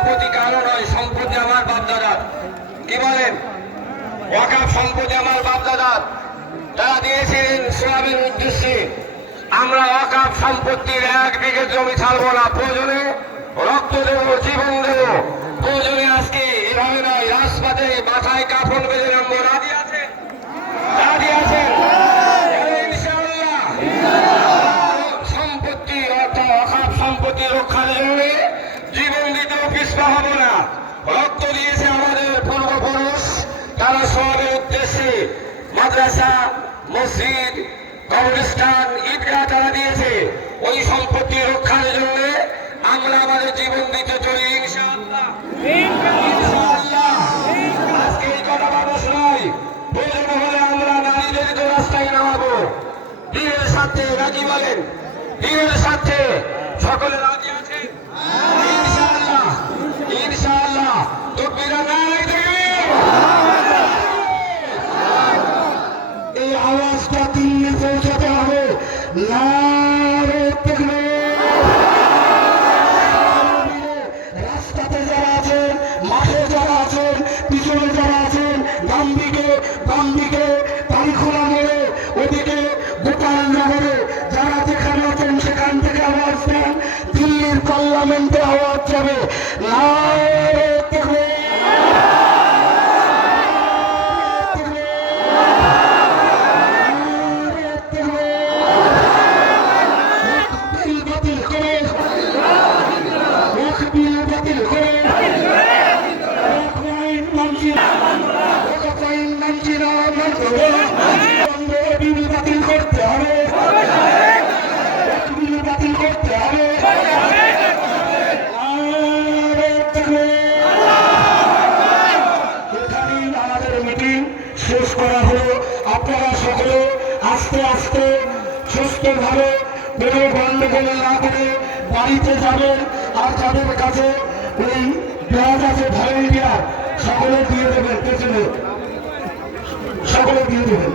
সম্পত্তি কারো নয়, সম্পত্তি আমার বাপদাদার। কি বলেন? ওয়াকাফ সম্পত্তি আমার বাপদাদার, তারা দিয়েছিলেন সোয়াবের উদ্দেশ্যে। আমরা ওয়াকাফ সম্পত্তির 1 বিঘে জমি ছাড়বো না। প্রয়োজনে রক্ত দেব, জীবন দেব, প্রয়োজনে আজকে এভাবে নয়, রাজপথে মাথায় কাফন বেঁধে নামবো। রাজি আছেন? রাজি আছেন? ইনশাআল্লাহ। সম্পত্তি অর্থাৎ ওয়াকাফ সম্পত্তি রক্ষার জন্য জীবন দিতেও পিছপা হব না। রক্ত দিয়েছে আমাদের পূর্বপুরুষ, তারা সবের উদ্দেশ্যে মাদ্রাসা, মসজিদ, কবরস্থান, ঈদগাহ তারা দিয়েছে। ওই সম্পত্তি রক্ষার জন্য আমরা আমাদের জীবন দিতে চলি ইনশাআল্লাহ। ইনশাআল্লাহ। আজকে এই কথা মানুষ নয়, প্রয়োজন হলে আমরা নারীদের তো রাস্তায় নামাবো। দিনের স্বার্থে রাজি বলেন? দিনের স্বার্থে সকলে রাজি আছেন? ইনশাআল্লাহ। ইনশাআল্লাহ। তাকবীর, নারায়ে তাকবীর। এই আওয়াজটা দিল্লি পৌঁছাতে হবে। নারায়ে তাকবীর। রাস্তাতে যারা আছেন, মাঠে যারা আছেন, পিছনে যারা আছেন, ডান দিকে বাম দিকে, পানিখোলা মোড়ে, ওদিকে গোপালনগরে, যারা যেখানে আছেন সেখান থেকে আওয়াজ দেন। দিল্লির পার্লামেন্টে আওয়াজ যাবে। নারায়ে তাকবীর। বাতিল করতে হবে, বাতিল করতে হবে। এখানেই আমাদের মিটিং শেষ করা হলো। আপনারা সকলে আস্তে আস্তে সুস্থভাবে কোনো গণ্ডগোল না করে বাড়িতে যাবেন। আর যাদের কাছে ওই ব্যাজ আছে ভলেন্টিয়ার, সকলে দিয়ে দেবেন, পেছনে সকলে দিয়ে দেবেন।